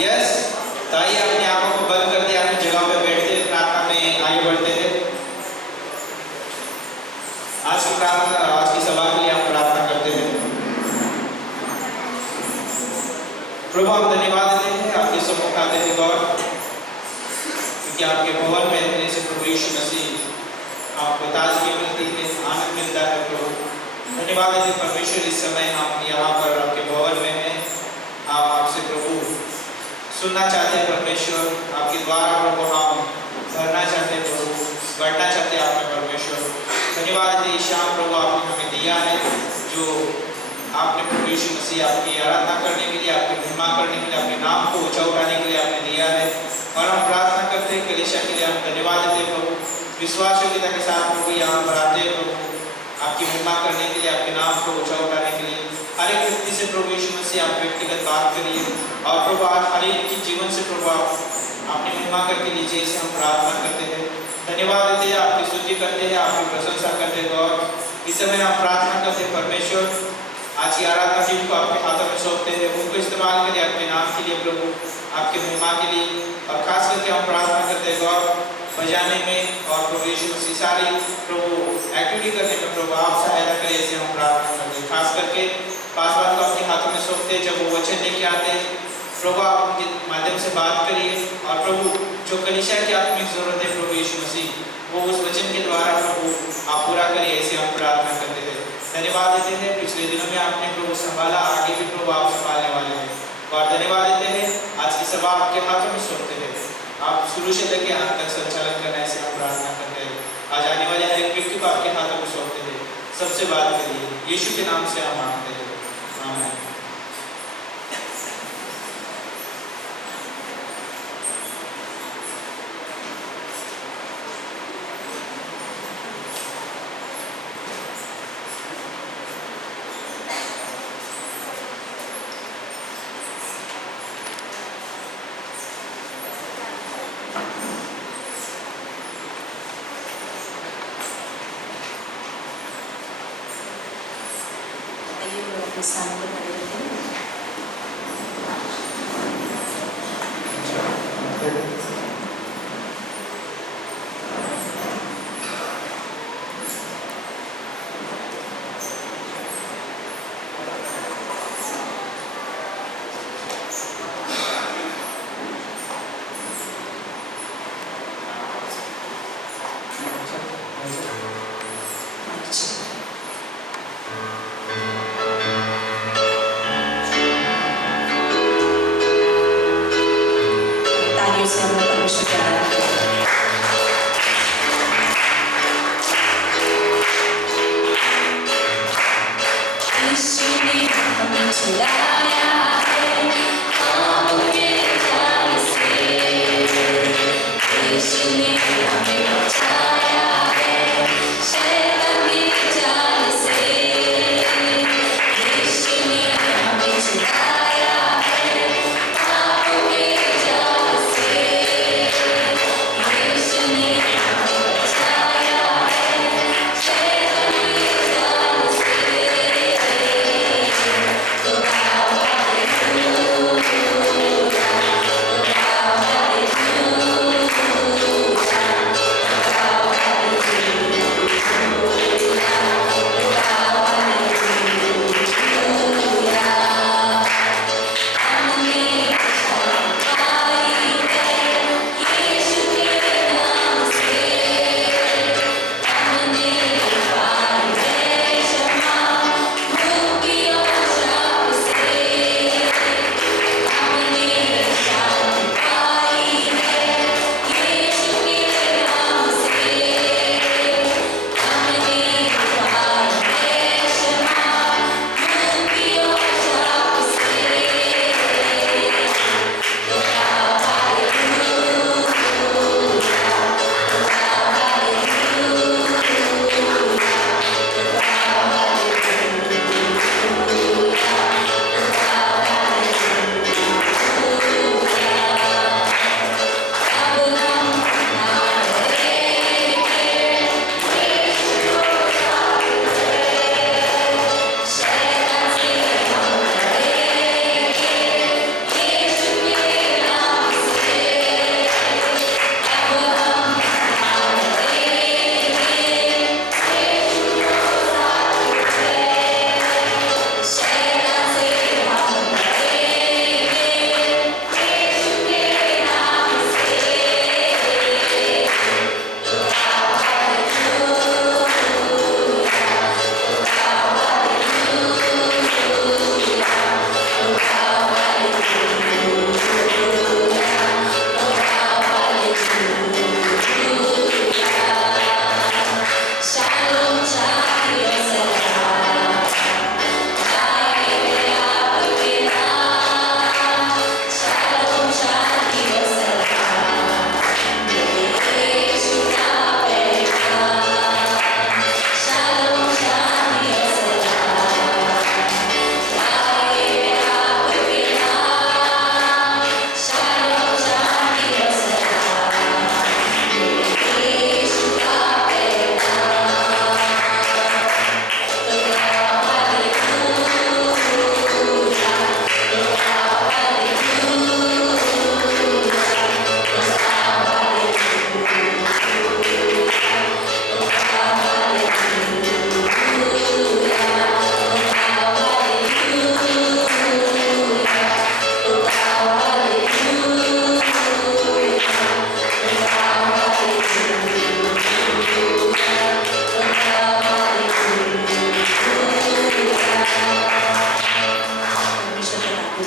Yes, तो आइए अपनी आंखों को बंद कर दिया, अपनी जगह पे बैठते प्रार्थना में आगे बढ़ते थे। आज की प्रार्थना, आज की सभा के लिए हम प्रार्थना करते हैं। प्रभु हम धन्यवाद देते हैं आपके सम्मुख आते हैं गॉड, क्योंकि आपके भवन में रहने से प्रभु यीशु मसीह आपको ताजगी मिलती है, आनंद मिलता है। प्रभु धन्यवाद देते हैं परमेश्वर, इस समय हम यहाँ पर आपके भवन में हैं। आप आपसे प्रभु सुनना चाहते हैं परमेश्वर, आपके द्वारा प्रभु हम भरना चाहते हैं, प्रभु बढ़ना चाहते हैं आप में परमेश्वर। धन्यवाद देते हैं शाम प्रभु आपने हमें दिया है, जो आपने प्रभु यीशु मसीह आपकी आराधना करने के लिए, आपकी महिमा करने के लिए, आपके नाम को ऊंचा उठाने के लिए आपने दिया है। और हम प्रार्थना करते हैं कलीसिया के लिए, हम धन्यवाद देते हैं प्रभु, विश्वास योग्यता के साथ प्रभु यहाँ पर आते हैं प्रभु आपकी महिमा करने के लिए, आपके नाम को ऊंचा उठाने के लिए। हर एक व्यक्ति से प्रभु यीशु मसीह आप व्यक्तिगत बात करिए, और प्रभु आज हर एक के जीवन से प्रभु आप अपनी महिमा करके लीजिए, इसे हम प्रार्थना करते हैं। धन्यवाद देते हैं, आपकी स्तुति करते हैं, आपकी प्रशंसा करते हैं गॉड। इस समय हम प्रार्थना करते हैं परमेश्वर, आज की आराधना टीम को आपके हाथों में सौंपते हैं, उनको इस्तेमाल करिए अपने नाम के लिए प्रभु, आपके महिमा के लिए। और खास करके हम प्रार्थना करते हैं गॉड, बजाने में और प्रभु यीशु मसीह सारी प्रभु एक्टिविटी करने में प्रभु आप सहायता करें, ऐसे हम प्रार्थना करते हैं। खास करके पासवान को अपने हाथों में सौंपते हैं, जब वो वचन लेके आते हैं प्रभु आप उनके माध्यम से बात करिए, और प्रभु जो कलीसिया की आत्मिक जरूरत है प्रभु यीशु मसीह, वो उस वचन के द्वारा प्रभु आप पूरा करिए, ऐसे हम प्रार्थना करते हैं। धन्यवाद देते हैं, पिछले दिनों में आपने प्रभु संभाला, आगे भी प्रभु आप संभालने वाले हैं। और धन्यवाद देते हैं, आज की सभा आपके हाथों में सौंपते हैं, आप शुरू से लेकर अंत तक संचालन करना, ऐसे हम प्रार्थना करते हैं। आज आने वाले हर एक व्यक्ति को आपके हाथों में सौंपते हैं, सबसे बात करिए, यीशु के नाम से हम मांगते हैं, आमीन। स्थान पर खड़े रहते हैं।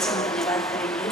से हम धन्यवाद करेंगे।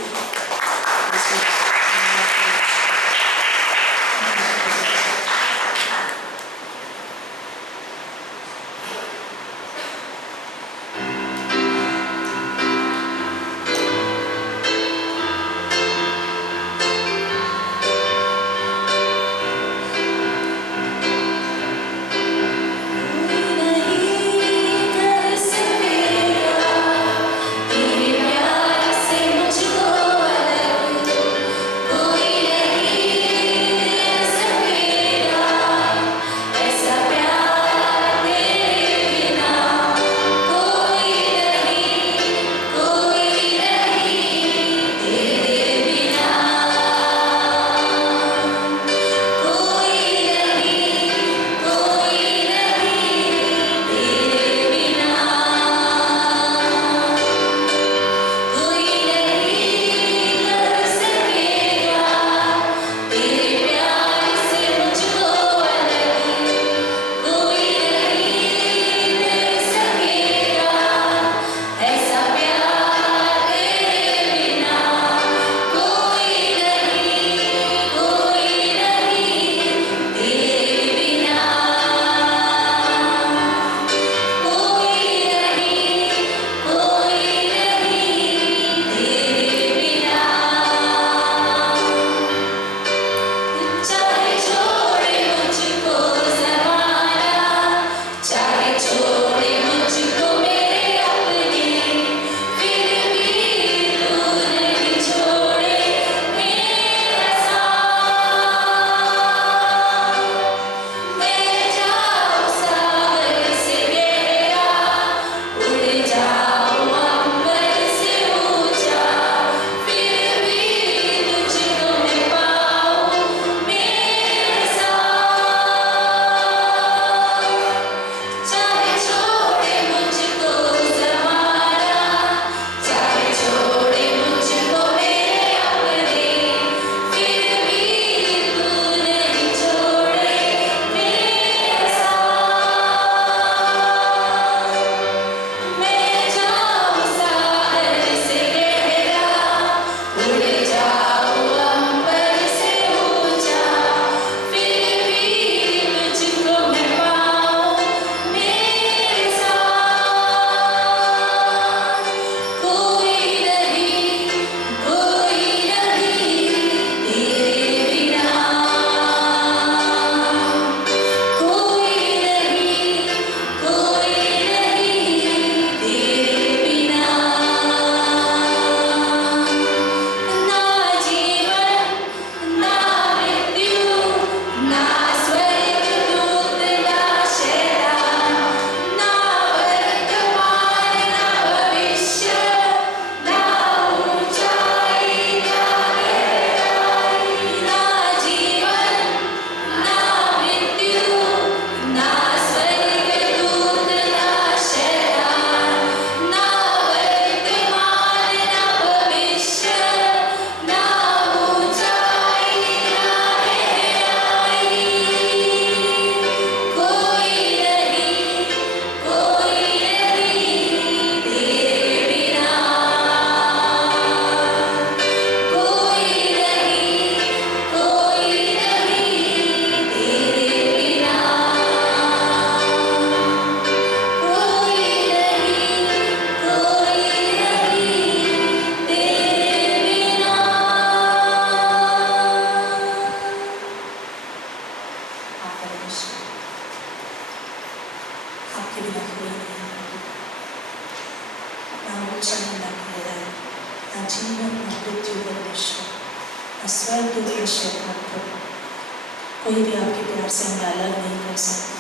कोई भी आपके प्यार से हमें अलग नहीं कर सकता।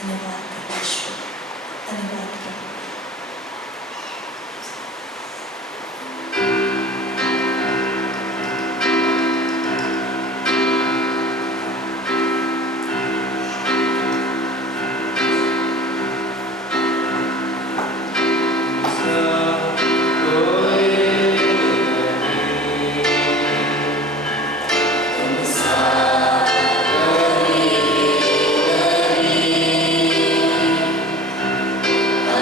धन्यवाद परमेश्वर, धन्यवाद प्रभु। Amen.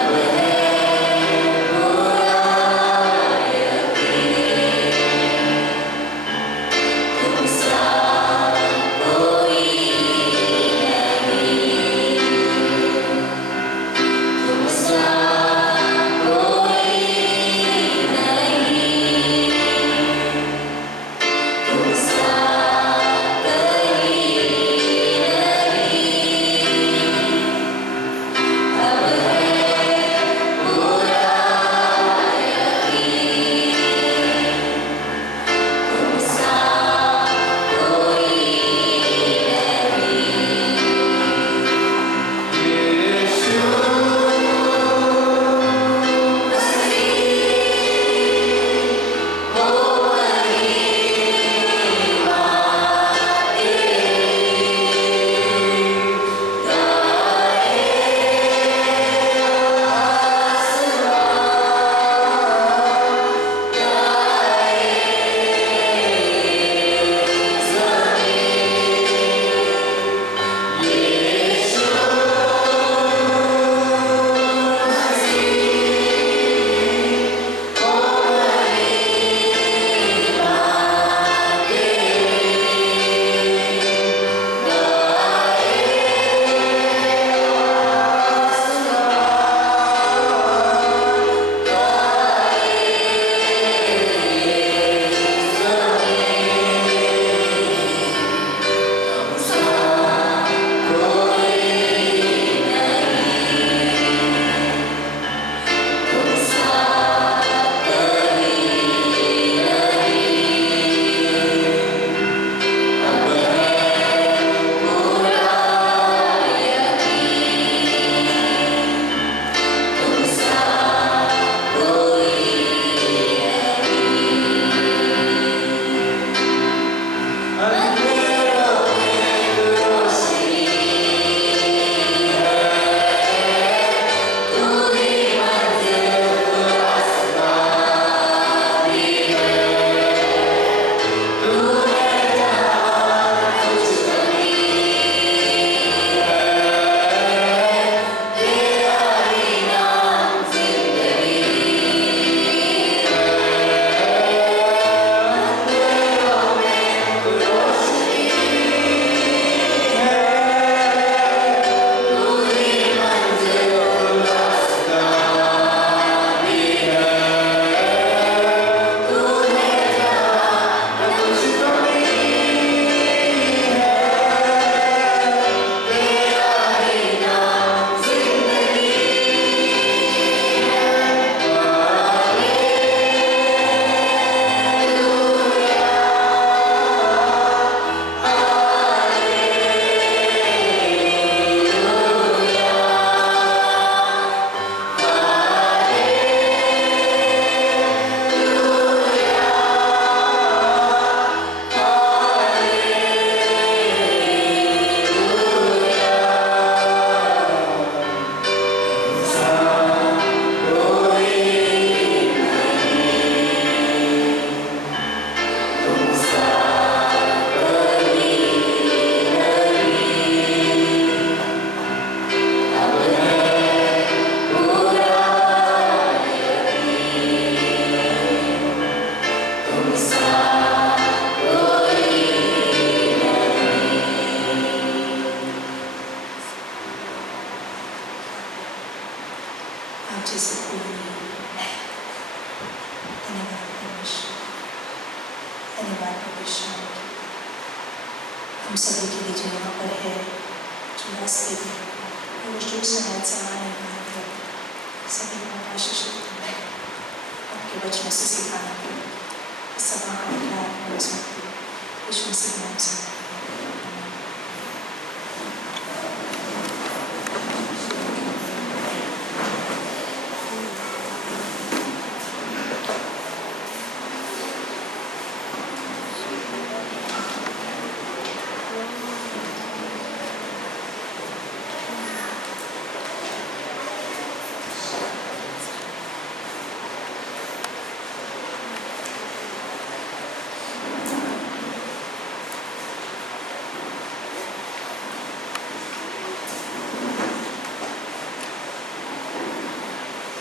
धन्यवाद प्रभु यीशु। हम सभी के लिए जो यहाँ पर है, जो रास्ते में वो जो शायद समान है, सभी को आशीष देते हैं। आपके वचनों से सिखाना के इस सभा को अपने आप में समर्पित यीशु मसीह के नाम से।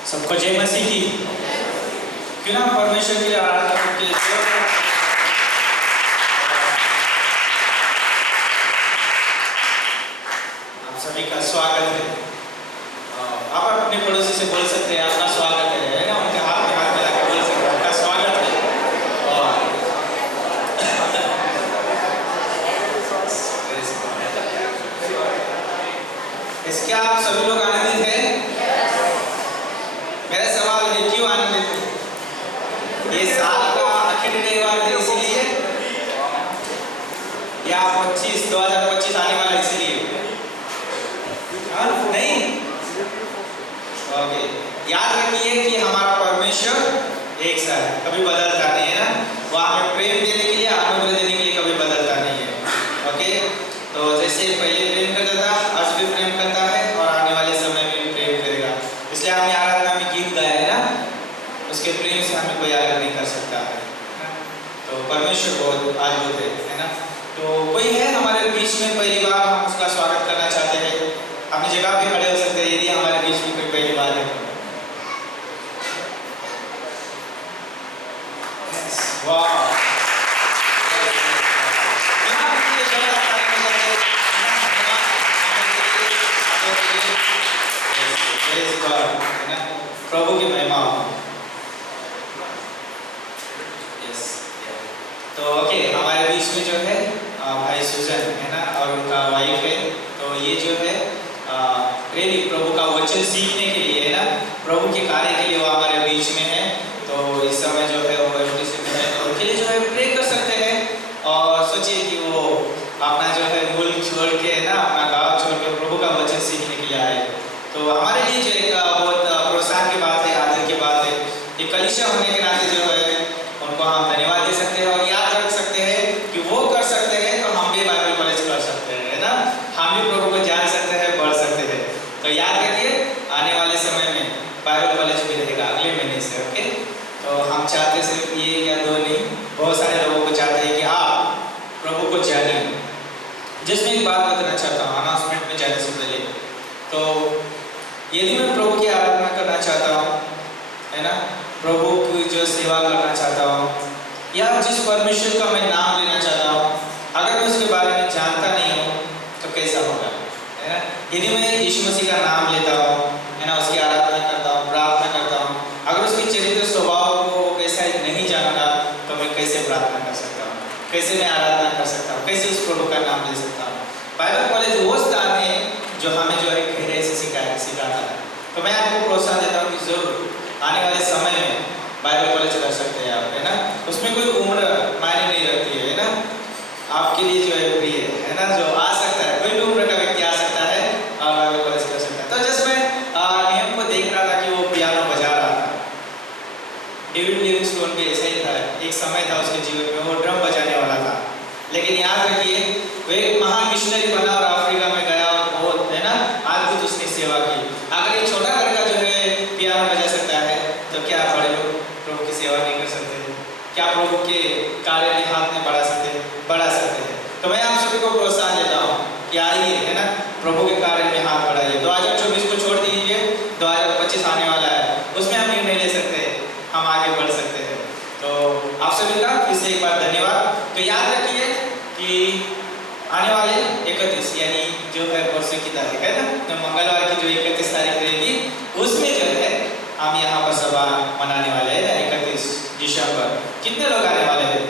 सबको जय मसीह की। क्यों ना परमेश्वर की आराधना करके आप सभी का स्वागत है। आप अपने पड़ोसी से बोल सकते हैं आपका स्वागत है ना, उनके हाथ में हाथ मिला कर बोल सकते हैं आपका स्वागत है। इसके आप सभी लोग आनंदित हैं? मेरा सवाल है, क्यों आनंदित है? ये साल का आखिरी रविवार है इसीलिए, या 2025 आने वाला इसीलिए? नहीं, ओके। याद रखिए कि हमारा परमेश्वर एक सा है, कभी बदलता नहीं है ना। वो हमें प्रेम देने के लिए, अनुग्रह देने के लिए कभी बदलता नहीं है। ओके, तो जैसे पहले प्रेम करता था, आज भी प्रेम करता है और आने वाले समय में भी प्रेम करेगा। इसलिए हमने आराधना में गीत गाया है ना, उसके प्रेम से हमें कोई अलग नहीं कर सकता है। तो परमेश्वर बहुत अद्भुत है ना। तो कोई है हमारे बीच में पहली बार, हम उसका स्वागत करना चाहते हैं। अपनी जगह पे खड़े हो सकते हैं यदि हमारे बीच में कोई पहली बार है। वाह, प्रभु की महिमा हो। यस, तो ओके, हमारे बीच में जो है भाई सुजन है ना, और उनका वाइफ है। तो ये जो है प्रेरित प्रभु का वचन सीखने के लिए है ना, प्रभु के कार्य के लिए वो हमारे बीच में है। तो इस समय जो है वो उनके लिए जो है प्रे कर सकते हैं। और सोचिए कि वो अपना जो है मुल्क छोड़ के ना, अपना गाँव छोड़ के प्रभु का वचन सीखने के लिए आए। तो हमारे लिए जो एक बहुत प्रोत्साहन की बात है, आदर की बात है। ये कलीसिया होने के नाते जो है उनको हम धन्यवाद दे सकते हैं और याद रख सकते हैं कि वो कर सकते हैं तो हम भी बाइबल कॉलेज कर सकते हैं, है ना। हम भी प्रभु को जान सकते हैं, बढ़ सकते हैं। तो याद रखिए, आने वाले समय में बाइबल कॉलेज भी रहेगा अगले महीने से। ओके, तो हम चाहते सिर्फ ये या दो नहीं, बहुत सारे लोगों को चाहते हैं कि आप प्रभु को जानिए। जिसमें एक बात बताना चाहता हूँ अनाउंसमेंट में जाने से पहले। तो यदि मैं प्रभु की आराधना करना चाहता हूँ, है ना, प्रभु की जो सेवा करना चाहता हूँ, या जिस परमेश्वर का मैं नाम लेना चाहता हूँ, अगर मैं उसके बारे में जानता नहीं हूँ तो कैसा होगा, है ना। यदि मैं यीशु मसीह का नाम लेता हूँ, है ना, उसकी आराधना करता हूँ, प्रार्थना करता हूँ, अगर उसके चरित्र स्वभाव को कैसा नहीं जानता तो मैं कैसे प्रार्थना कर सकता हूँ, कैसे मैं आराधना कर सकता हूँ, कैसे उस प्रभु का नाम ले सकता हूँ। बाइबल कॉलेज वो स्थान है जो हमें जो है गहराई से सिखाता है। तो मैं आपको प्रोत्साहन देता हूँ कि जरूर आने वाले समय में बाइबल कॉलेज कर सकते हैं आप, है ना। उसमें कोई उम्र मायने नहीं रखती है ना। आपके लिए जो है प्रिय है ना, जो आ सकता है, कोई भी उम्र का व्यक्ति आ सकता है और बाइबल कॉलेज कर सकता है। तो जैसे मैं नियम को देख रहा था कि वो पियानो बजा रहा था, डेविड लिविंगस्टोन भी ऐसा ही था। एक समय था उसके जीवन में वो ड्रम बजाने वाला था, लेकिन याद रखिए वो एक महान मिशनरी बना और अफ्रीका में गया और बहुत, है ना, अद्भुत उसने सेवा की। अगर एक छोटा लड़का जो है पियानो बजा सकता है तो क्या बड़े लोग प्रभु की सेवा नहीं कर सकते? क्या प्रभु के कार्य में हाथ में बढ़ा सकते हैं? तो मैं आप सभी को प्रोत्साहन देता हूँ कि आइए, है ना, प्रभु के कार्य में हाथ बढ़ाइए। 2024 को छोड़ दीजिए, 2025 आने वाला है, उसमें हम निर्णय ले सकते हैं, हम आगे बढ़ सकते हैं। तो आप सभी का फिर से एक बार धन्यवाद। तो याद रखिए कि आने वाले 31 यानी जो है परसों की तारीख है ना, तो मंगलवार की जो 31 तारीख रहेगी, उसमें जो है हम यहाँ पर सभा मनाने वाले हैं 31 दिसंबर। कितने लोग आने वाले हैं?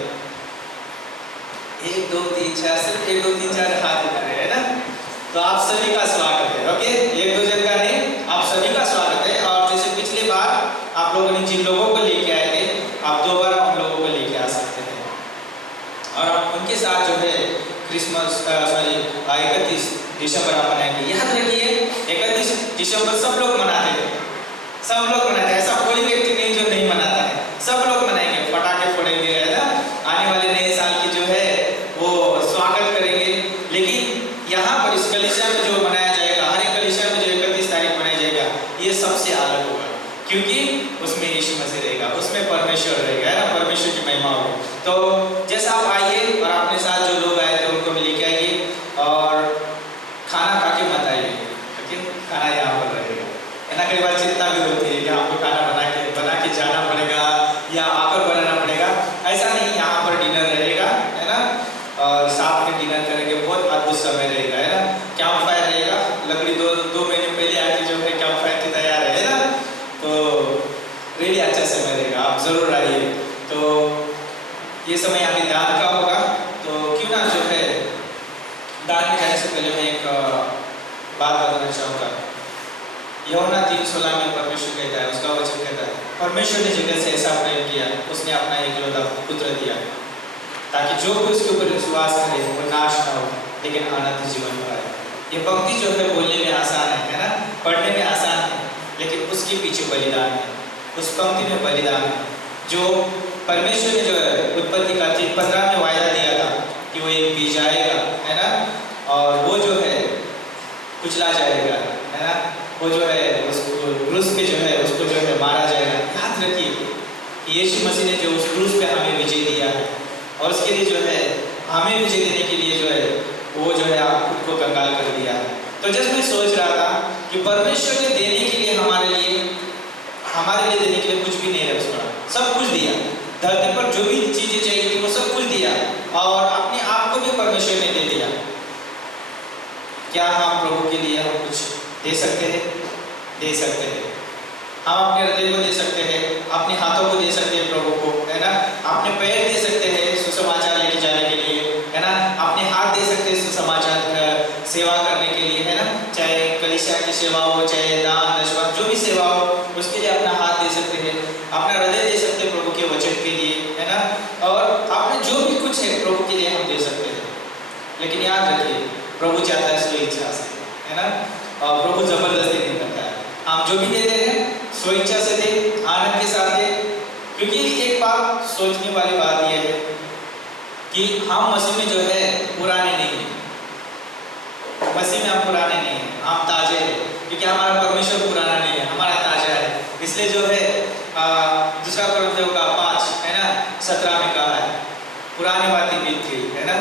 4 सिर्फ 1 2 3 4 हाथ उठा रहे हैं ना। तो आप सभी का स्वागत है। ओके, 1 2 जन का नहीं, आप सभी का स्वागत है। और जैसे पिछली बार आप लोगों ने जिन लोगों को लेके आए थे, आप दोबारा उन लोगों को लेके आ सकते हैं और आप उनके साथ जो है क्रिसमस 31 दिसंबर आप मनाएंगे। याद रखिए 31 दिसंबर सब लोग मनाते हैं, सब लोग मनाते हैं। ऐसा कोई व्यक्ति नहीं जो नहीं मनाता है, सब लोग मनाएंगे, पटाखे फोड़ेंगे, है ना, आने वाले नए साल की जो है वो स्वागत करेंगे। लेकिन यहाँ पर इस कलीसिया में जो मनाया जाएगा, हर एक कलीसिया में जो 31 तारीख मनाया जाएगा, ये सबसे अलग होगा, क्योंकि उसमें यीशु मसीह रहेगा, उसमें परमेश्वर रहेगा, है ना, परमेश्वर की महिमा होगी। तो जैसा आप आइए और अपने साथ जो लोग आए थे उनको भी लेके आइए और खाना खा के मत आइए, ओके, खाना यहाँ पर रहेगा, है ना। कई बार चिंता भी होती है कि आपको खाना बना के जाना पड़ेगा या आकर बनाना पड़ेगा। ऐसा नहीं, यहाँ पर डिनर रहेगा, है ना, और साथ में डिनर करेंगे, बहुत अद्भुत समय रहेगा, है ना। कैंप फायर रहेगा, लकड़ी 2 महीने पहले आके जो है कैंप फायर की तैयार है ना, तो रियली अच्छा समय रहेगा, आप जरूर आइए। तो ये समय यहाँ पे दान का होगा, तो क्यों ना जो है दान में जाने से पहले मैं एक बात बताना चाहूँगा। यूहन्ना 3:16 में परमेश्वर कहता है, उसका वचन कहता है, परमेश्वर ने जगत से ऐसा प्रेम किया, उसने अपना एकलौता पुत्र दिया, ताकि जो कोई उसके ऊपर विश्वास करे वो नाश ना हो लेकिन अनंत जीवन पाए। ये पंक्ति जो है बोलने में आसान है ना, पढ़ने में आसान है, लेकिन उसके पीछे बलिदान है, उस पंक्ति में बलिदान है। जो परमेश्वर ने जो है उत्पत्ति का 3:15 में वायदा दिया था कि वो एक बीज आएगा, है ना, और वो जो है कुचला जाएगा, है ना, वो जो है उसको क्रूस पे जो है उसको जो है मारा जाएगा। याद रखिए कि यीशु मसीह ने जो उस क्रूस पे हमें विजय दिया है और उसके लिए जो है हमें विजय देने के लिए जो है वो जो है आप खुद को कंगाल कर दिया है। तो जब मैं सोच रहा था कि परमेश्वर ने देने के लिए हमारे लिए देने के लिए कुछ भी नहीं रख छोड़ा, सब कुछ दिया, धरती पर जो भी चीजें चाहिए थी वो सब कुछ दिया और अपने आप को भी परमेश्वर ने दे दिया। क्या हम प्रभु के लिए हम कुछ दे सकते हैं? दे सकते हैं। हम अपने हृदय को दे सकते हैं, अपने हाथों को दे सकते हैं प्रभु को, है ना, अपने पैर दे सकते हैं सुसमाचार लेके जाने के लिए, है ना, अपने हाथ दे सकते हैं सुसमाचार सेवा करने के लिए, है ना, चाहे कलीसिया की सेवा हो, चाहे दान दशवान जो भी सेवा हो, उसके लिए अपना हाथ दे सकते हैं, अपना हृदय दे सकते हैं प्रभु के वचन के लिए, है ना, और अपने जो भी कुछ है प्रभु के लिए हम दे सकते हैं। लेकिन याद रखिए प्रभु चाहता है स्व इच्छा से, है ना, और प्रभु जबरदस्ती नहीं करता है। हम जो भी देते हैं स्व इच्छा से दे, आनंद के साथ दे, क्योंकि एक बात सोचने वाली बात यह है कि हम मसीह में जो है पुराने नहीं हैं, मसीह में हम पुराने नहीं हैं, हम ताजे हैं, क्योंकि हमारा परमेश्वर पुराना नहीं है, हमारा ताजा है। इसलिए जो है 2 कोरिन्थियों का 5 है ना 17 में कहा है, पुरानी बातें बीत गई, है ना,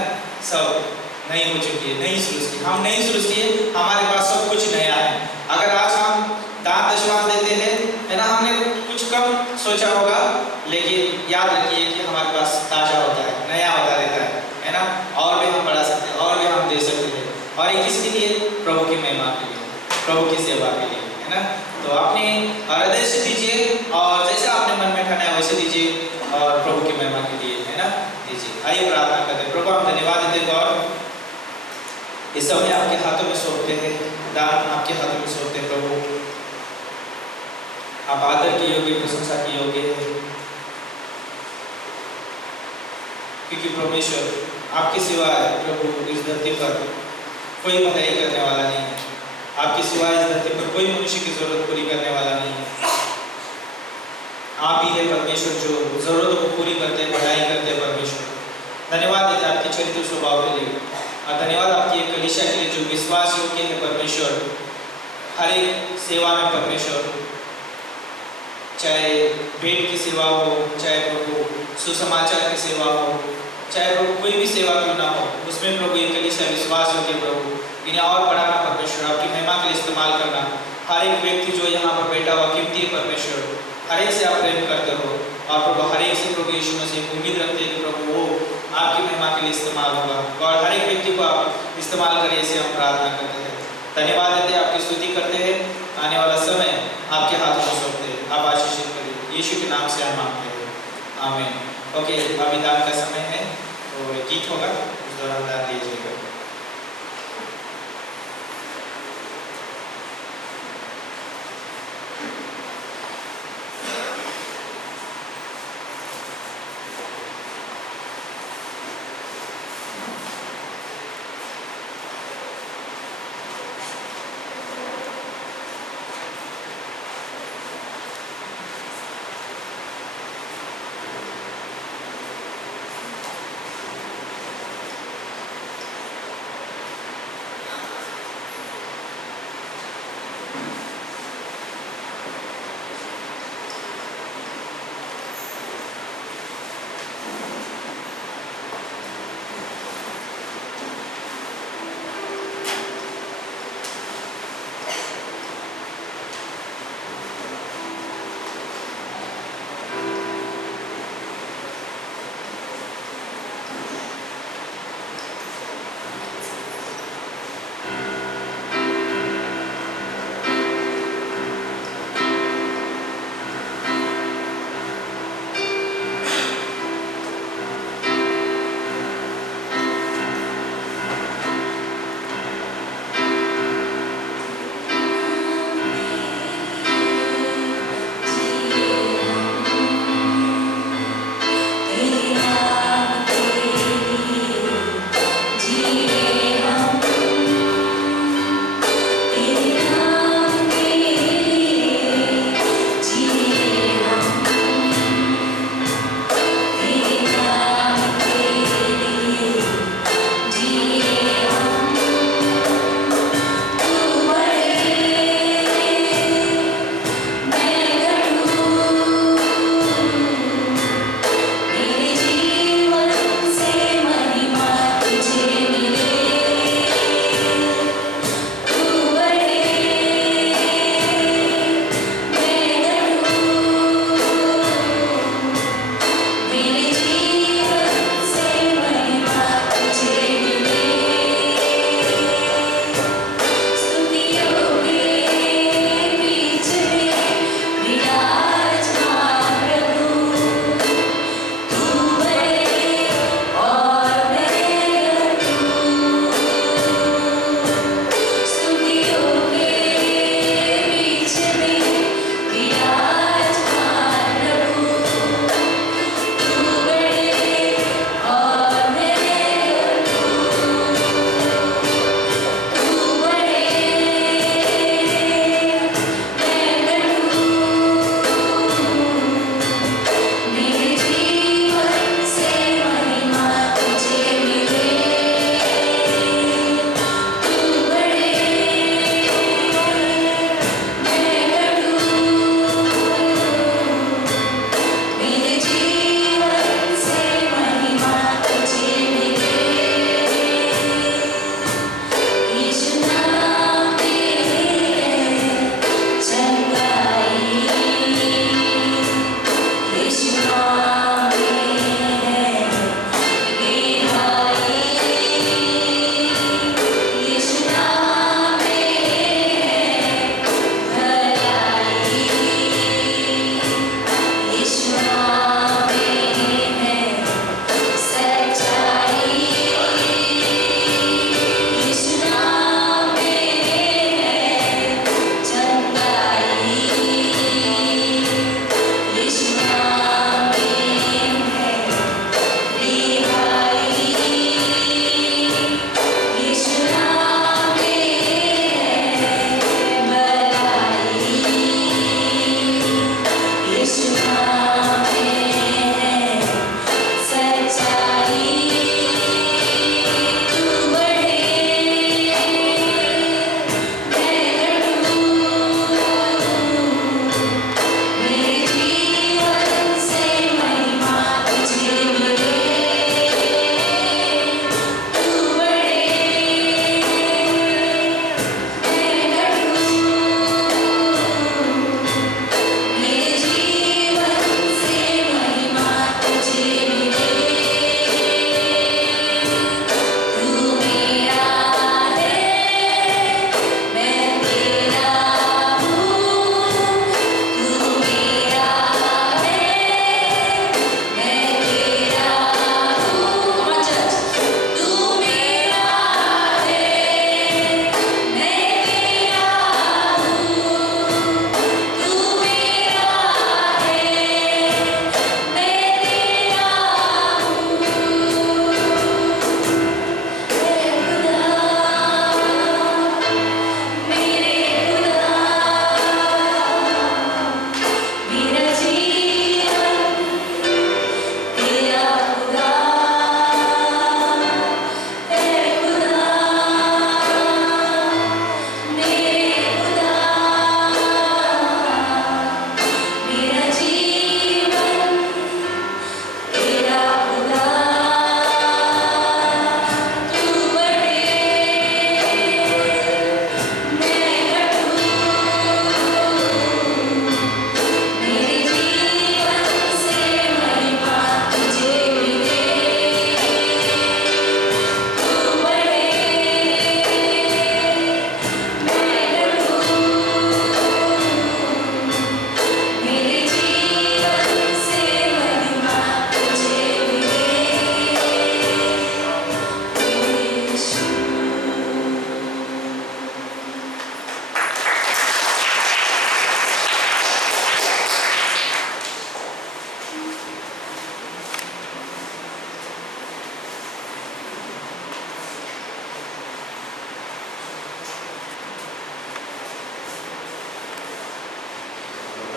सब नई हो चुकी है, नई सृष्टि, हम नई सृष्टि है, हमारे पास सब कुछ नया है। अगर आज हम दान दशवान देते हैं, है ना, हमने कुछ कम सोचा होगा, लेकिन याद रखिए कि हमारे पास ताजा होता है, नया होता रहता है ना, और भी हम बढ़ा सकते हैं, और भी हम दे सकते हैं, और ये किसके लिए? प्रभु की महिमा के लिए, प्रभु की सेवा के लिए, है ना। तो अपने हृदय से दीजिए और जैसे आपने मन में ठाना है वैसे दीजिए और प्रभु की महिमा के लिए, है ना, दीजिए। आइए प्रार्थना करते हैं। प्रभु हम धन्यवाद देते हैं और इस समय आपके हाथों में सौंपते हैं, दान आपके हाथों में सौंपते हैं प्रभु, आप आदर के योग्य, प्रशंसा के योग्य है, क्योंकि परमेश्वर आपके सिवा प्रभु इस धरती पर कोई भलाई करने वाला नहीं है, आपके सिवा इस धरती पर कोई मनुष्य की जरूरत पूरी करने वाला नहीं है। आप ही है परमेश्वर जो जरूरत को पूरी करते हैं, भलाई करते हैं। परमेश्वर धन्यवाद देते आपके चरित्र स्वभाव के लिए, और धन्यवाद आपकी कलीसिया के लिए जो विश्वास योग्य है परमेश्वर, हर एक सेवा में परमेश्वर, चाहे भेंट की सेवा हो, चाहे प्रभु सुसमाचार की सेवा हो, चाहे प्रभु कोई भी सेवा क्यों ना हो, उसमें प्रभु ये कलीसिया विश्वास योग्य प्रभु इन्हें और बढ़ाना परमेश्वर, आपकी महिमा के लिए इस्तेमाल करना। हर एक व्यक्ति जो यहाँ पर बैठा हुआ कीमती है परमेश्वर, हर एक से आप प्रेम करते हो और प्रभु हर एक से प्रभु यीशु मसीह उम्मीद रखते हैं कि प्रभु वो आपकी महिमा के लिए इस्तेमाल होगा और हर एक व्यक्ति को आप इस्तेमाल करिए, ऐसे हम प्रार्थना करते हैं। धन्यवाद देते हैं, आपकी स्तुति करते हैं, आने वाला समय आपके हाथों में सौंपते हैं, आप आशीषित करिए, यीशु के नाम से हम मांगते हैं, आमीन। ओके, अभी दान का समय है, तो गीत होगा। दौरान दान लीजिएगा।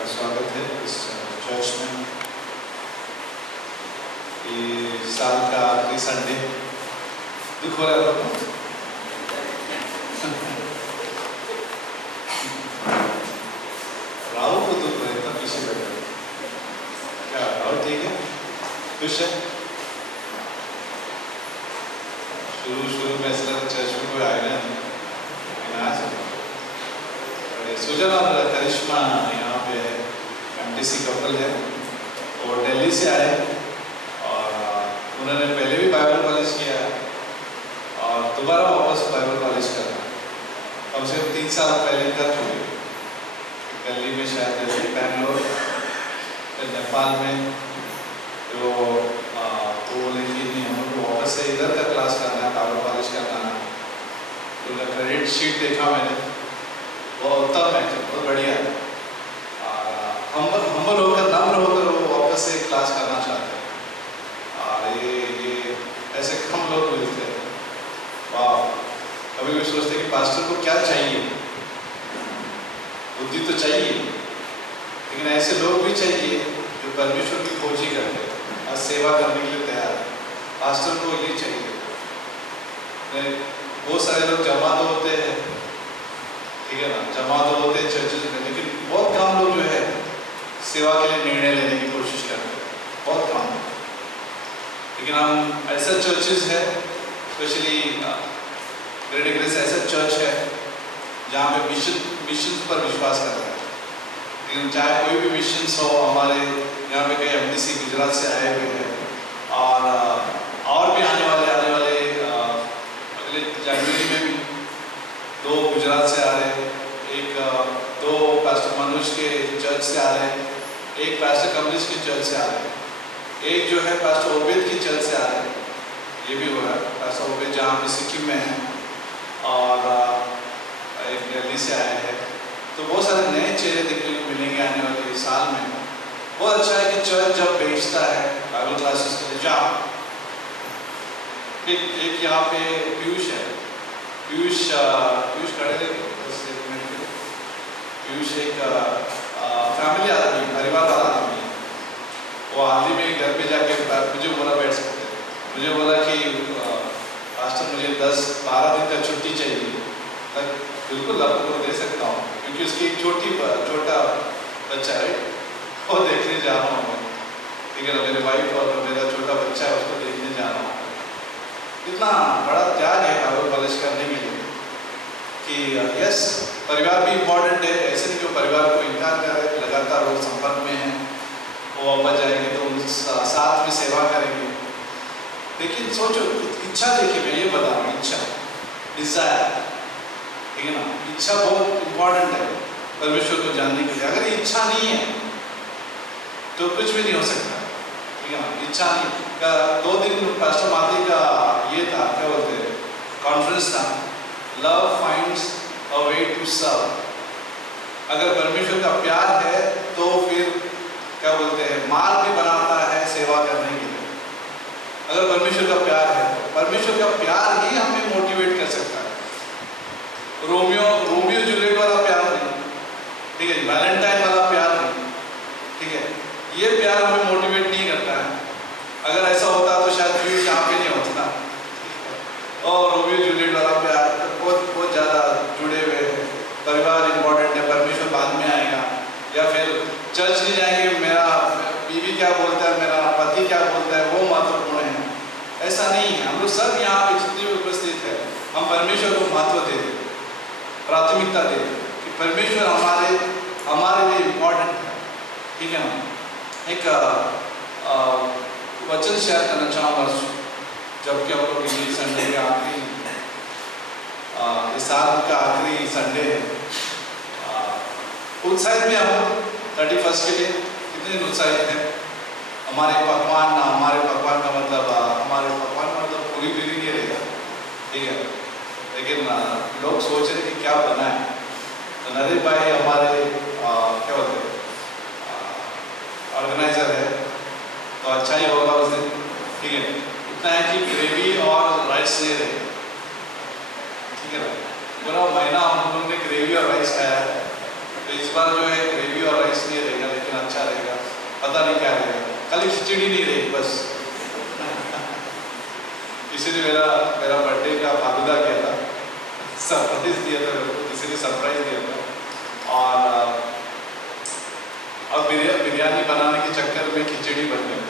स्वागत है इस चर्च में। ये साल का आखिरी संडे, दुख हो रहा है आपको? राहुल को दुख रहे था पीछे बैठे, क्या राहुल ठीक है? खुश है? शुरू में ऐसा लगा चर्च में कोई आएगा नहीं, लेकिन आज सुजन और करिश्मा यहाँ पे है, एमटीसी कपल है और दिल्ली से आए और उन्होंने पहले भी बाइबल कॉलेज किया और दोबारा वापस बाइबल कॉलेज करना, कम से कम 3 साल पहले कर चुके। दिल्ली में शायद दिल्ली, बैंगलोर, नेपाल में तो बोले कि नहीं हम लोग वापस से इधर का क्लास करना है, बाइबल कॉलेज करना है। तो उनका क्रेडिट शीट देखा मैंने, वो उत्तम है, बहुत बढ़िया है। हम्बल होकर, नम्र होकर वो वापस से क्लास करना चाहते हैं और ये ऐसे कम लोग मिलते हैं। वाह, कभी भी सोचते हैं कि पास्टर को क्या चाहिए, बुद्धि तो चाहिए, लेकिन ऐसे लोग भी चाहिए जो परमेश्वर की खोज ही करते हैं और सेवा करने के लिए तैयार है। पास्टर को ये चाहिए। बहुत सारे लोग जमा तो होते हैं, ठीक है ना, जमा तो होते हैं चर्चेज में, लेकिन बहुत कम लोग जो है सेवा के लिए निर्णय लेने की कोशिश करते हैं, बहुत कम। लेकिन हम ऐसा चर्चेज है, स्पेशली ग्रेट ग्रेस ऐसा चर्च है जहाँ पे मिशन पर विश्वास करता है। लेकिन चाहे कोई भी मिशन हो, हमारे यहाँ पे कई एमटीसी गुजरात से आए हुए हैं और भी आने वाले अगले जनवरी में भी 2 गुजरात से आ रहे हैं, 2 पास्टर मनोज के चर्च से आ रहे हैं, 1 पास्टर कमलेश की चर्च से आ रहे हैं, एक जो है पास्टर ओबेद की चर्च से आ रहे हैं, ये भी हो रहा है। पास्टर ओबेद जहाँ पे सिक्किम में है और एक दिल्ली से आए हैं। तो बहुत सारे नए चेहरे देखने को मिलेंगे आने वाले साल में। बहुत अच्छा है कि चर्च जब भेजता है बाइबल क्लासेस के लिए, जहाँ एक यहाँ पे पीयूष है, पीयूष खड़े लेके पीयूष एक फैमिली आदमी, परिवार वाला आदमी है। वो हाल ही में घर पे जाके मुझे बोला बैठ सकते हैं, मुझे बोला कि पास्टर मुझे 10-12 दिन का छुट्टी चाहिए। बिल्कुल आपको दे सकता हूँ, क्योंकि उसकी एक छोटा बच्चा है, वो देखने जा रहा हूँ मैं, ठीक है ना। मेरे वाइफ और मेरा छोटा बच्चा है, उसको देखने जा रहा हूँ। इतना बड़ा त्याग है बाइबल कॉलेज करने के लिए कि यस, परिवार भी इम्पोर्टेंट है। ऐसे नहीं कि परिवार को इनकार कर रहे, लगातार लोग संपर्क में हैं, वो वापस जाएंगे तो उन साथ में सेवा करेंगे। लेकिन सोचो, इच्छा देखिए, मैं ये बता रहा हूँ, इच्छा, डिजायर, ठीक है ना, इच्छा बहुत इम्पोर्टेंट है परमेश्वर को जानने के लिए। अगर इच्छा नहीं है तो कुछ भी नहीं हो सकता, ठीक है ना। इच्छा नहीं का 2 दिन पास्टर माती का ये था, क्या बोलते हैं, कॉन्फ्रेंस था, love finds a way to serve. अगर परमेश्वर का प्यार है तो फिर क्या बोलते हैं, मार्ग भी बनाता है सेवा करने के लिए। अगर परमेश्वर का प्यार है, परमेश्वर का प्यार ही हमें मोटिवेट कर सकता है। रोमियो जूलियट वाला प्यार नहीं, ठीक है, वैलेंटाइन वाला प्यार नहीं, ठीक है, ये प्यार हमें मोटिवेट नहीं करता है। अगर ऐसा होता तो शायद पीयूष यहाँ पे नहीं होता। और रोमियो जूलियट वाला प्यार बहुत ज़्यादा जुड़े हुए हैं। परिवार इम्पोर्टेंट है, परमेश्वर बाद में आएगा, या फिर चर्च नहीं जाएंगे, मेरा बीवी क्या बोलता है, मेरा पति क्या बोलता है, वो महत्वपूर्ण है। ऐसा नहीं है। हम लोग सब यहाँ पे जितने भी उपस्थित है, हम परमेश्वर को महत्व देते, प्राथमिकता देते कि परमेश्वर हमारे लिए इम्पोर्टेंट है, ठीक है ना। एक वचन शेयर करना चाहूँगा, जबकि हम लोग ये संडे के आखिरी, इस साल का आखिरी संडे है। उत्साहित में हम 31 के लिए कितने उत्साहित हैं। हमारे पकवान का मतलब पूरी नहीं रहेगा, ठीक है, लेकिन लोग सोच रहे कि क्या बना है। तो नरेश भाई हमारे क्या बोलते हैं, ऑर्गेनाइजर है, तो अच्छा ही होगा उस दिन, ठीक है। इतना है कि ग्रेवी और राइस नहीं रहे, ठीक है ना। पूरा महीना हम लोगों ने ग्रेवी और राइस खाया है, तो इस बार जो है ग्रेवी और राइस नहीं रहेगा, लेकिन अच्छा रहेगा, पता नहीं क्या रहेगा, खाली खिचड़ी नहीं रहेगी बस। इसीलिए मेरा बर्थडे का फालूदा किया था, सरप्राइज दिया था मेरे को, किसी ने सरप्राइज दिया था। और अब बिरयानी बनाने के चक्कर में खिचड़ी बन गई,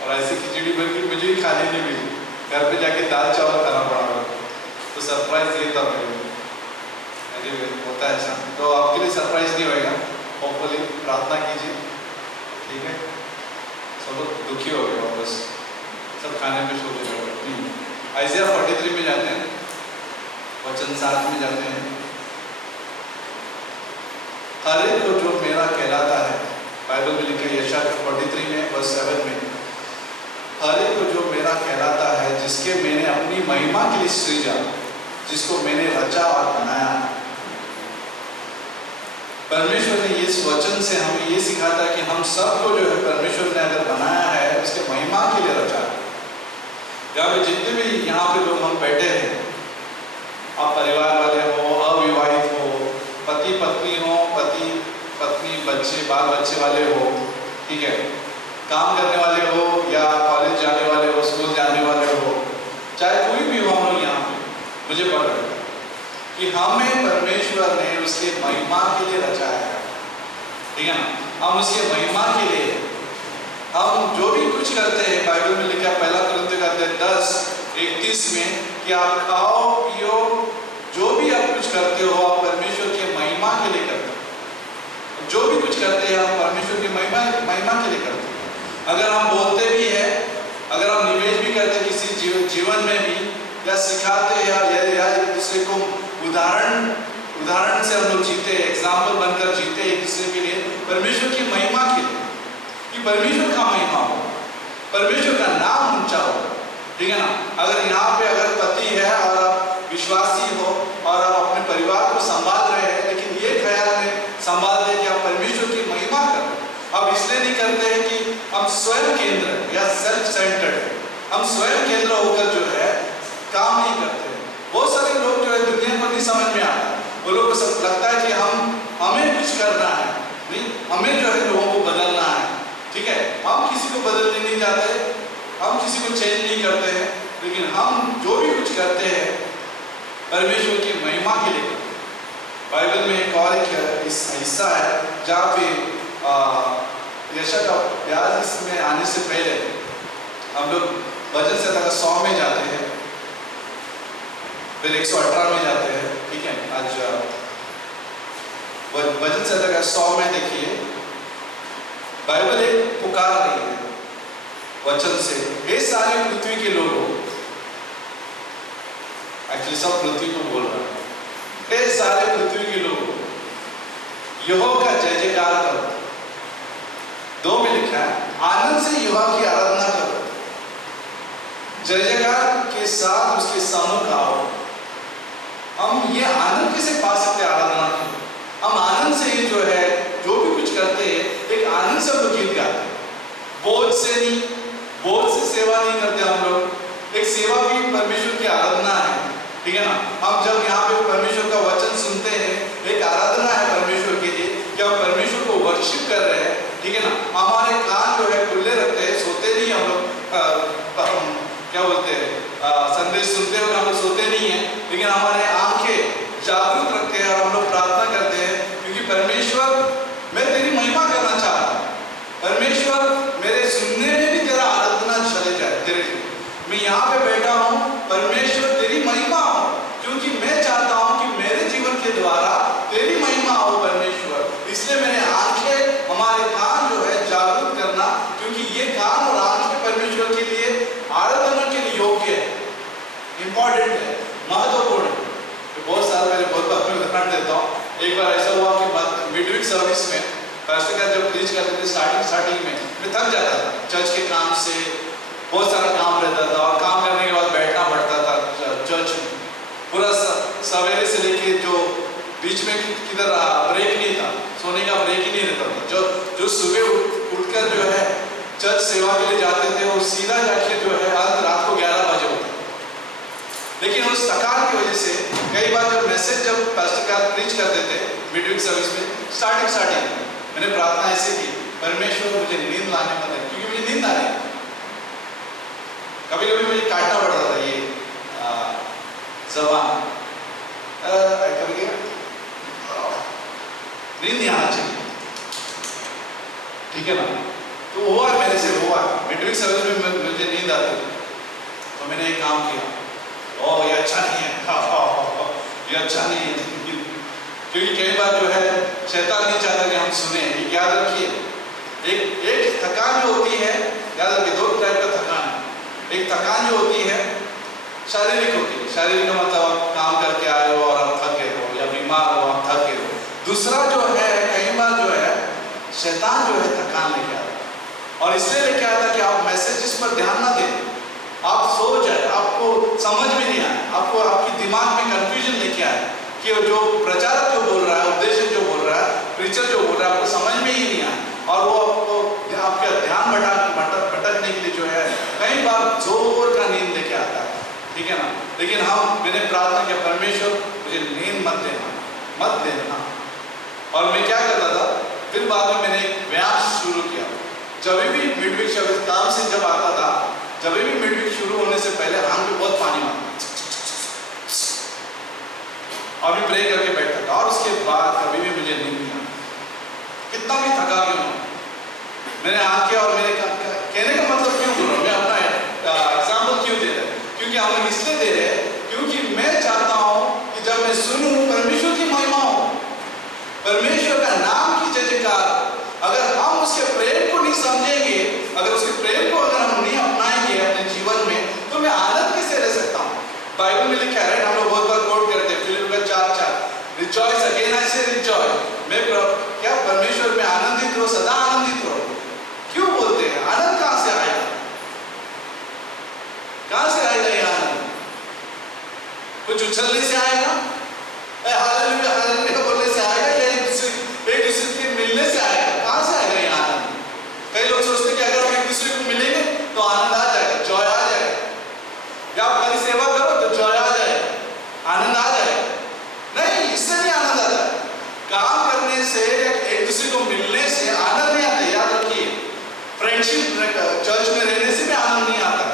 और ऐसी खिचड़ी बन गई मुझे ही खाने नहीं मिली, घर पे जाके दाल चावल खाना पड़ा मेरे को। तो सरप्राइज ये था मेरे को, होता है ऐसा। तो आपके लिए सरप्राइज नहीं होएगा, होपफुली प्रार्थना कीजिए, ठीक है। सब लोग दुखी हो गए वापस, सब खाने में सो गए। आइज़िया 43 में जाते हैं, वचन 7 में जाते हैं। हर एक को जो मेरा कहलाता है, बाइबल में लिखा है यशायाह 43 में वर्स 7 में, हर एक को जो मेरा कहलाता है, जिसके मैंने अपनी महिमा के लिए सृजा, जिसको मैंने रचा और बनाया। परमेश्वर ने इस वचन से हमें ये सिखाता है कि हम सबको जो है परमेश्वर ने अगर बनाया है, उसके महिमा के लिए रचा है। यहाँ पे जितने भी यहाँ पे लोग हम बैठे हैं, आप परिवार वाले हो, अविवाहित हो, पति पत्नी हो, पति पत्नी बच्चे बाल बच्चे वाले हो, ठीक है, काम करने वाले हो या कॉलेज जाने वाले हो, स्कूल जाने वाले हो, चाहे कोई भी हो, हम लोग यहाँ पे मुझे पता है कि हमें परमेश्वर ने उसके महिमा के लिए रचाया है, ठीक है ना। हम उसके महिमा के लिए हम जो भी कुछ करते हैं, बाइबल में लिखा है 1 कुरिन्थियों 10:31 में कि आप खाओ पियो, जो भी आप कुछ करते हो आप परमेश्वर के महिमा के लिए करते हो। जो भी कुछ करते हैं हम परमेश्वर की महिमा के लिए करते हैं। अगर हम बोलते भी हैं, अगर हम निवेश भी करते हैं किसी जीवन में भी, या सिखाते हैं या एक दूसरे को उदाहरण से हम लोग जीते, एग्जाम्पल बनकर जीते एक दूसरे के लिए, परमेश्वर की महिमा के लिए, कि परमेश्वर का महिमा हो, परमेश्वर का नाम ऊंचा हो, ठीक है ना। अगर यहाँ पे अगर पति है और आप विश्वासी हो और आप अपने परिवार को संभाल रहे हैं, लेकिन ये ख्याल में संभाल दे कि आप परमेश्वर की महिमा करें। अब इसलिए नहीं करते हैं कि हम स्वयं केंद्र या सेल्फ सेंटर्ड, हम स्वयं केंद्र होकर जो है काम नहीं करते। बहुत सारे लोग जो है दुनिया को नहीं समझ में आता, वो लोग को सब लगता है कि हमें कुछ करना है, नहीं, हमें जो है लोगों को बदलना है, ठीक है। हम किसी को बदलने नहीं जाते, हम किसी को चेंज नहीं करते हैं, लेकिन हम जो भी कुछ करते हैं परमेश्वर की महिमा के लिए। बाइबल में एक और एक हिस्सा है जहाँ पे यशायाह का ब्याज इसमें आने से पहले हम लोग भजन संहिता 100 में जाते हैं, फिर 118 में जाते हैं, ठीक है। आज भजन संहिता 100 में देखिए, बाइबल एक पुकार रही है वचन से, हे सारे पृथ्वी के लोगों, एक्चुअली सब पृथ्वी को बोल रहा है, हे सारे पृथ्वी के लोगों, यहोवा का जय जयकार करो। 2 में लिखा है, आनंद से यहोवा की आराधना करो, जय जयकार के साथ उसके सम्मुख आओ। हम ये आनंद कैसे पा सकते हैं आराधना के? हम आनंद से ही जो है जो भी कुछ करते हैं, एक आनंद से हम लोग गीत गाते हैं, बोझ से नहीं, बोझ से सेवा नहीं करते हम लोग। एक सेवा भी परमेश्वर की आराधना है, ठीक है ना। हम जब यहाँ पे परमेश्वर का वचन सुनते हैं, एक आराधना है परमेश्वर के लिए कि हम परमेश्वर को वर्शिप कर रहे हैं, ठीक है ना। हमारे कान जो है खुले रखते हैं, सोते नहीं हम लोग, क्या बोलते हैं, संदेश सुनते हुए हम लोग सोते नहीं है, लेकिन हमारे आंखें जागरूक रखते हैं और हम लोग प्रार्थना करते हैं, क्योंकि परमेश्वर मैं तेरी महिमा करना चाहता हूँ, परमेश्वर मेरे सुनने में भी तेरा आराधना चले जाए तेरे लिए। मैं यहाँ पे बैठा हूँ, परमेश्वर तेरी महिमा हो, क्योंकि मैं चाहता हूँ कि मेरे जीवन के द्वारा तेरी महिमा हो परमेश्वर। इसलिए मेरे आंखें, हमारे कान जो है जागरूक करना, क्योंकि ये कान और आंखें परमेश्वर के लिए आराधना के लिए योग्य है, इंपॉर्टेंट है, महत्वपूर्ण है। बहुत सारे मैंने बहुत बार उदाहरण देता हूँ। एक बार ऐसा हुआ कि मिडवीक सर्विस में पास्टर का जब प्रीच करते थे स्टार्टिंग में मैं थक जाता था, चर्च के काम से बहुत सारा काम रहता था, और काम करने के बाद बैठना पड़ता था चर्च में पूरा सवेरे से लेके जो बीच में किधर ब्रेक नहीं था, सोने का ब्रेक ही नहीं रहता था। जो सुबह उठकर जो है चर्च सेवा के लिए जाते थे, वो सीधा जाके जो है रात को 11 बजे होता। लेकिन उस थकान की वजह से कई बार जब पास्टर का प्रीच करते थे मिडवीक सर्विस में स्टार्टिंग मैंने प्रार्थना ऐसे की, परमेश्वर मुझे नींद लाने मत दे, क्योंकि मुझे नींद आ रही। कभी कभी मुझे काटना पड़ता था ये जबान, कभी नींद नहीं आना चाहिए, ठीक है ना। तो हुआ मेरे से, हुआ मिडवीक सर्विस में मुझे नींद आती थी, तो मैंने एक काम किया, ओ ये अच्छा नहीं है, ये अच्छा नहीं है, क्योंकि कई बार जो है शैतान नहीं चाहता कि हम सुने। याद रखिए, एक थकान जो होती है, याद रखिए दो टाइप का थकान है। एक थकान जो होती है शारीरिक होती है, शारीरिक का मतलब आप काम करके आए हो और आप थक गए हो, या बीमार हो आप थक गए हो। दूसरा जो है, कई बार जो है शैतान जो है थकान लेके आता है, और इसलिए लेके आता है कि आप मैसेजेस पर ध्यान ना दें, आप सो जाए, आपको समझ में नहीं आए, आपको आपकी दिमाग में कंफ्यूजन लेके आए कि जो प्रचारक जो बोल रहा है, उपदेशक जो बोल रहा है, प्रीचर जो बोल रहा है, आपको समझ में ही नहीं आए, और वो आपको आपका ध्यान भटकने के लिए जो है कई बार जोर का नींद लेके आता है, ठीक है ना। लेकिन मैंने प्रार्थना किया, परमेश्वर मुझे नींद मत देना। और मैं क्या करता था, फिर बाद में मैंने एक व्यायाम शुरू किया। जब भी मिडवीक सर्विस काम से जब आता था, जब भी मिडवीक शुरू होने से पहले आंख में बहुत पानी मारता और मैं प्रे करके बैठता था, और उसके बाद कभी भी मुझे नींद नहीं आती, कितना भी थका क्यों हो। मैंने आंखें, और मेरे कहने का मतलब क्यों बोल रहा हूँ मैं, अपना एग्जाम्पल क्यों दे रहा है, क्योंकि हम लोग इसलिए दे रहे हैं क्योंकि मैं चाहता हूँ कि जब मैं सुनूं परमेश्वर की महिमा हो, परमेश्वर का नाम की जयकार। अगर हम उसके प्रेम को नहीं समझेंगे, अगर उसके प्रेम को अगर हम नहीं अपनाएंगे अपने जीवन में, तो मैं आनंद कैसे रह सकता हूँ। बाइबल में लिखा है, हम लोग बहुत बार कोट करते हैं, फिलिपियों 4:4, रिजॉइस अगेन आई से रिजॉइस। मैं क्या परमेश्वर में आनंदित रहो, सदा आनंदित रहो। क्यों बोलते हैं? आनंद कहां से आएगा? कहां से आएगा ये आनंद? कुछ उछलने से आएगा, हालेलुया हालेलुया बोलने से आएगा, या एक दूसरे के मिलने से आएगा? कहां से आएगा ये आनंद? कई लोग सोचते हैं कि अगर हम एक दूसरे को मिलेंगे तो आनंद आ जाएगा, जॉय आ जाएगा, या आप खाली सेवा करो तो जॉय आ जाएगा, आनंद आ जाएगा। नहीं, इससे नहीं आनंद आता। काम करने से, एक दूसरे को मिलने से आनंद नहीं आता। याद रखिए, फ्रेंडशिप चर्च में रहने से भी आनंद नहीं आता।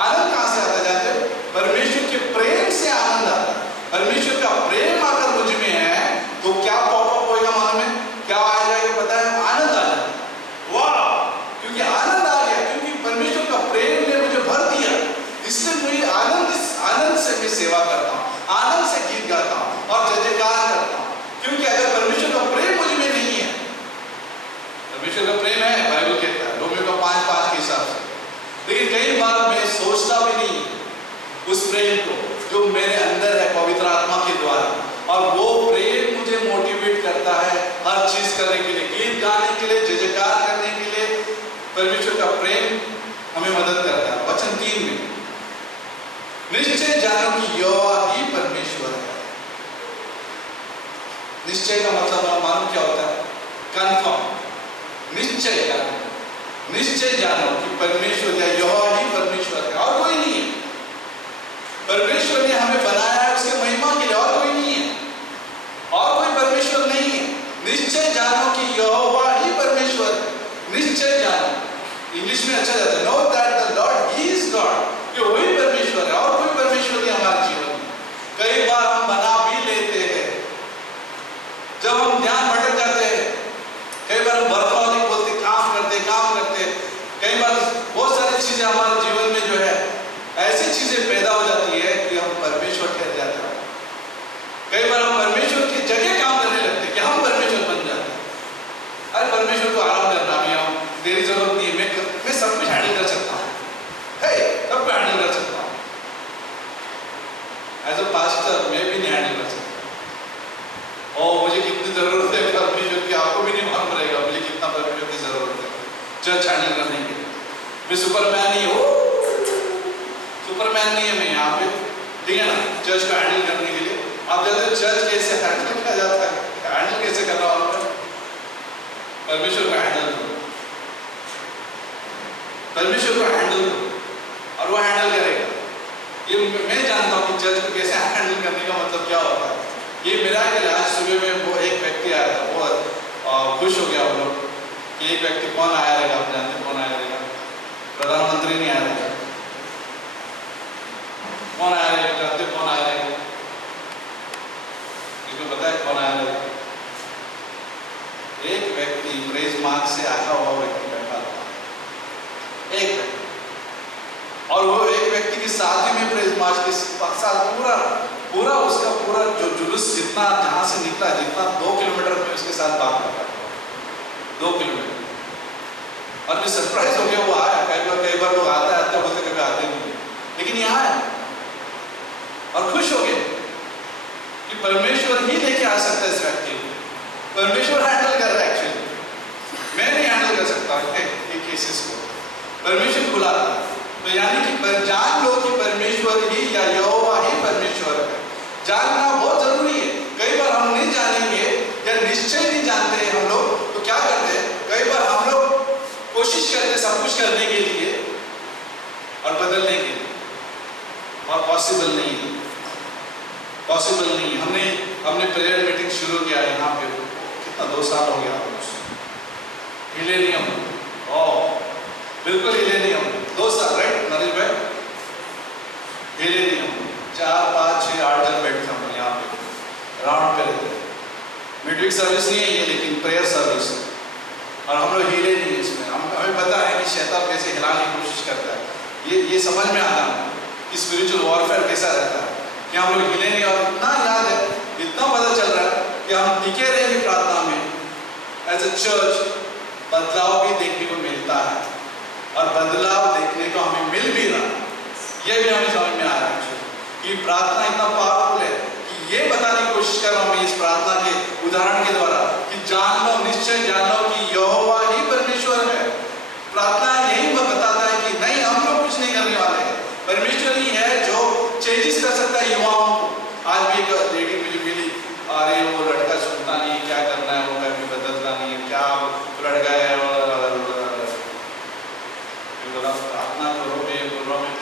आनंद कहां से आता? जानते हो? परमेश्वर के प्रेम से आनंद आता। परमेश्वर का प्रेम अगर मुझ में है तो क्या पॉपअप होगा मन में? क्या आ जाएगा पता है? आनंद आ जाएगा। वाह, क्योंकि आनंद आ गया, क्योंकि परमेश्वर का प्रेम ने मुझे भर दिया, इसलिए मुझे आनंद से मैं सेवा करता हूँ, आनंद से गीत गाता हूँ और जयजयकार करता हूँ। क्योंकि अगर परमेश्वर का प्रेम मुझ में नहीं है, परमेश्वर का प्रेम है, बाइबल कहता है रोमियो का 5:5 के हिसाब से, लेकिन कई बार मैं सोचता भी नहीं उस प्रेम को जो मेरे अंदर है पवित्र आत्मा के द्वारा, और वो प्रेम मुझे मोटिवेट करता है हर चीज करने के लिए, गीत गाने के लिए, जयजयकार करने के लिए। परमेश्वर का प्रेम हमें मदद करता है। वचन 3 में, निश्चय जानो कि यहोवा ही परमेश्वर है। निश्चय का मतलब मालूम क्या होता है? कन्फर्म। निश्चय जानो कि परमेश्वर या यहोवा ही परमेश्वर है, और कोई नहीं है। परमेश्वर ने हमें बनाया है उसके महिमा के लिए, और कोई नहीं है, और कोई परमेश्वर नहीं है। निश्चय जानो कि यहोवा ही परमेश्वर है। निश्चय जानो, इंग्लिश में अच्छा जाता है, know that the Lord he is God, कि वही परमेश्वर है, और कोई परमेश्वर नहीं हमारे जीवन में। कई बार हम बना भी लेते हैं, जब हम ध्यान भटक जाते हैं, कई बार हम वर्कहॉलिक बोलते, काम करते, कई बार बहुत सारी चीजें हमारे जीवन में जो है ऐसी चीजें पैदा हो जाती है कि हम परमेश्वर ठहर जाते हैं। कई बार हम परमेश्वर की जगह काम करने लगते हैं कि हम परमेश्वर बन जाते हैं। अरे परमेश्वर को आराम करना भी, हम तेरी जरूरत नहीं है, मैं सब कुछ हैंडल कर सकता हूँ, सब कुछ हैंडल कर सकता हूँ। एज अ पास्टर मैं भी नहीं हैंडल कर सकता। और मुझे कितनी जरूरत है परमेश्वर की, आपको भी नहीं मालूम रहेगा मुझे कितना परमेश्वर की जरूरत है चर्च हैंडल करने के लिए। मैं सुपरमैन नहीं हूँ, सुपरमैन नहीं है मैं यहाँ पे, ठीक है ना, चर्च को हैंडल करने के लिए। आप जानते हो चर्च कैसे हैंडल किया जाता है? हैंडल कैसे करना होता है? परमेश्वर को हैंडल करो, परमेश्वर को हैंडल करो, और वो हैंडल करेगा। ये मैं जानता हूँ कि चर्च को कैसे हैंडल करने का मतलब क्या होता है। ये मिराकल आज सुबह में वो एक व्यक्ति आया था, वो खुश हो गया वो लोग कि एक व्यक्ति कौन आया रहेगा, आप जानते कौन आया रहेगा? प्रधानमंत्री नहीं आया रहेगा। कौन आया रहेगा? जानते कौन आया रहेगा? किसको पता है कौन आया रहेगा? एक व्यक्ति प्रेज मार्क से आया हुआ व्यक्ति बैठा था, एक व्यक्ति, और वो एक व्यक्ति के साथ ही में प्रेज मार्च के साथ पूरा उसका पूरा जो जुलूस जितना जहां से निकला, जितना 2 किलोमीटर में उसके साथ बात करता, 2 किलोमीटर। और मैं सरप्राइज हो गया, वो आया। कई बार लोग आते बोलते कभी आते नहीं, लेकिन यहाँ आया और खुश हो गए कि परमेश्वर ही लेके आ सकता है इस व्यक्ति को। परमेश्वर हैंडल कर रहा है, एक्चुअली मैं नहीं हैंडल कर सकता ये केसेस को, परमेश्वर बुलाता है। तो यानी कि जान लो कि परमेश्वर ही या यहोवा ही परमेश्वर है। जानना बहुत जरूरी है। कई बार हम नहीं जानेंगे या निश्चय नहीं जानते हम लोग, तो क्या करते हैं, कई बार हम लोग कोशिश करते सब कुछ करने के लिए और बदलने के लिए, और पॉसिबल नहीं है, पॉसिबल नहीं है। हमने प्रेयर मीटिंग शुरू किया यहाँ पे, कितना 2 साल हो गया, हिले नहीं हम, बिल्कुल हिले नहीं हम, 2 साल, राइट नरेश भाई? हिले नहीं हम, 4, 5, 6, 8 जन बैठे हम यहाँ पे राउंड पे रहते। मीटिंग सर्विस नहीं है ये, लेकिन प्रेयर सर्विस है, और हम लोग हिले नहीं है इसमें। हमें पता है कि शैतान कैसे हिलाने की कोशिश करता है, ये समझ में आता है कि स्पिरिचुअल वॉरफेयर कैसा रहता है, कि हम लोग हिले नहीं। और इतना याद है, इतना पता चल रहा है कि हम टिके रहेंगे प्रार्थना में एज ए चर्च, बदलाव भी देखने को मिलता है, और बदलाव देखने को हमें मिल भी रहा, ये भी हमें समझ में आ रहा है कि प्रार्थना इतना पावरफुल है कि ये बताने की कोशिश कर रहा हूं मैं इस प्रार्थना के उदाहरण के द्वारा कि जान लो, निश्चय जान लो कि यहोवा ही परमेश्वर है। प्रार्थना यही बताता है कि नहीं, हम लोग कुछ नहीं करने वाले हैं, परमेश्वर ही है जो चेंजेस कर सकता है युवाओं को। आज भी एक लेडी मुझे मिली, अरे वो लड़का सुनता नहीं, क्या करना है, वो कभी बदलता नहीं है, क्या लड़का है, बोला प्रार्थना करो, मैं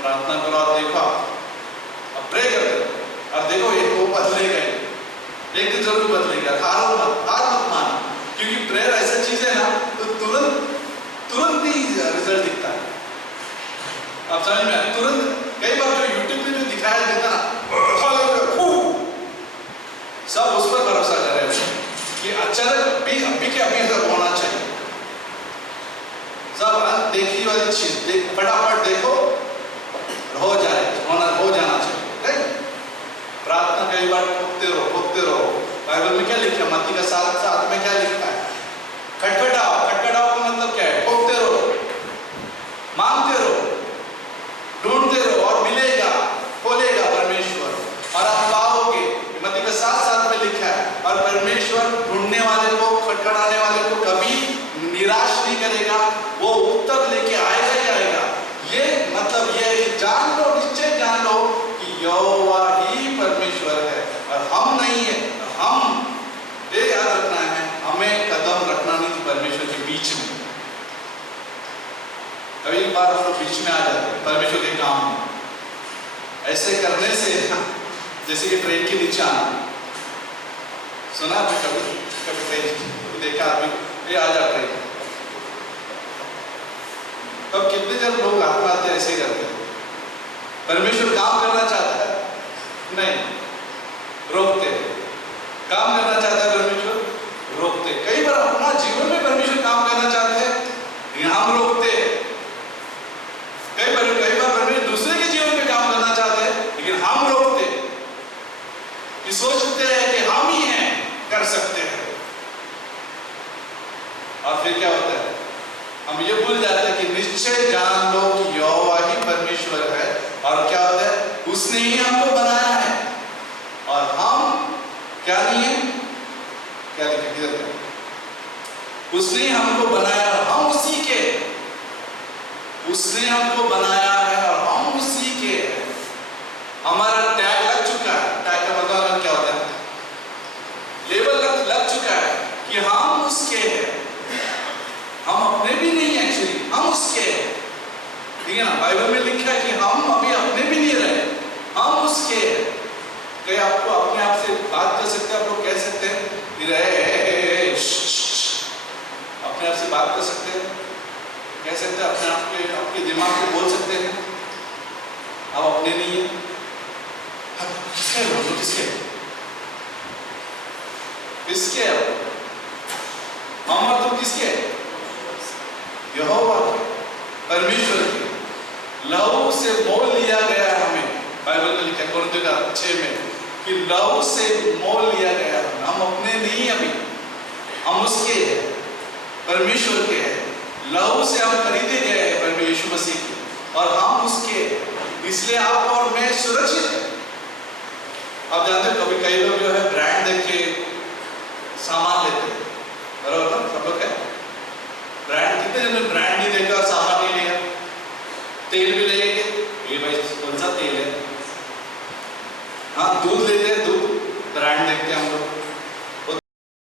प्रार्थना करो, और देखो अब प्रे करो और देखो ये वो बदलेगा, एक दिन जरूर बदलेगा। हार मत मानो, क्योंकि प्रेयर ऐसा चीज है ना, तो तुरंत ही रिजल्ट दिखता है। आप समझ में आए? तुरंत। कई बार जो यूट्यूब पे जो दिखाया देता ना, सब उस पर भरोसा कर रहे हैं कि अचानक अभी के अभी ऐसा होना चाहिए। सब देखी वाली चीज फटाफट देखो, हो जाना चाहिए। प्रार्थना कई बार ठोकते रहो। बाइबल में क्या लिखा है? मत्ती का 7:7 में क्या लिखा है? खटखटाओ का मतलब क्या है? ठोकते रहो, मांगते रहो, ढूंढते रहो और मिलेगा, खोलेगा परमेश्वर, और आप पाओगे। मत्ती का 7:7 में लिखा है, और परमेश्वर ढूंढने वाले को, खटखटाने वाले को कभी निराश नहीं करेगा, वो उत्तर लेके आएगा ही आएगा। ये मतलब ये है कि जान लो, निश्चय जान लो कि यहोवा ही परमेश्वर है और हम नहीं है। हम ये याद रखना है, हमें कदम रखना नहीं परमेश्वर के बीच में। कभी बार हम लोग बीच में आ जाते हैं परमेश्वर के काम में। ऐसे करने से जैसे कि ट्रेन के नीचे आना, सुना कभी ट्रेन देखा आदमी, ये आ जा ट्रेन। तब कितने जन लोग आत्महत्या ऐसे करते हैं। परमेश्वर काम करना चाहता है, नहीं, रोकते। काम करना चाहता है परमेश्वर, रोकते। कई बार अपना जीवन में परमेश्वर काम करना चाहते हैं, हम रोकते। कई बार परमेश्वर दूसरे के जीवन में काम करना चाहते हैं, लेकिन हम रोकते, कि सोचते हैं कि हम ही हैं, कर सकते हैं। और फिर क्या होता है? हम ये भूल जाते हैं कि निश्चय जान लो कि यहोवा ही परमेश्वर है, और क्या होता है? उसने ही हमको बनाया है, और हम क्या नहीं है? क्या लिखा किधर? उसने ही हमको बनाया, हम उसी के। उसने हमको बनाया है और हम उसी के हैं। हमारा टैग लग चुका है। टैग का मतलब क्या होता है? लेबल लग चुका है कि हम उसके हैं। हम अपने भी नहीं है, एक्चुअली हम उसके हैं, ठीक है ना? बाइबल में लिखा है कि हम अभी अपने भी नहीं रहे, हम उसके हैं। कहीं आपको अपने आप से बात कर सकते हैं, आप लोग कह सकते हैं अपने आप से बात कर सकते हैं, कह सकते हैं अपने आप के, आपके दिमाग को बोल सकते हैं आप अपने नहीं है। किसके बोलो, किसके किसके मोहम्मद, तुम किसके? यहोवा के, परमेश्वर के। लहू से मोल लिया गया हमें, बाइबल में लिखा है कोरिन्थियों 6 में कि लहू से मोल लिया गया हमें। हम अपने नहीं, अभी हम उसके हैं, परमेश्वर के हैं। लहू से हम खरीदे गए हैं परमेश्वर यीशु मसीह के, और हम उसके, इसलिए आप और मैं सुरक्षित है। आप जानते हो कभी कई लोग जो है ब्रांड देख के सामान लेते हैं, बराबर ना? सब लोग है ब्रांड, कितने जन ने ब्रांड नहीं देखा सामान नहीं लिया? तेल भी लेंगे, ये भाई कौन सा तेल है? हाँ, दूध लेते हैं, दूध ब्रांड देखते हैं हम लोग,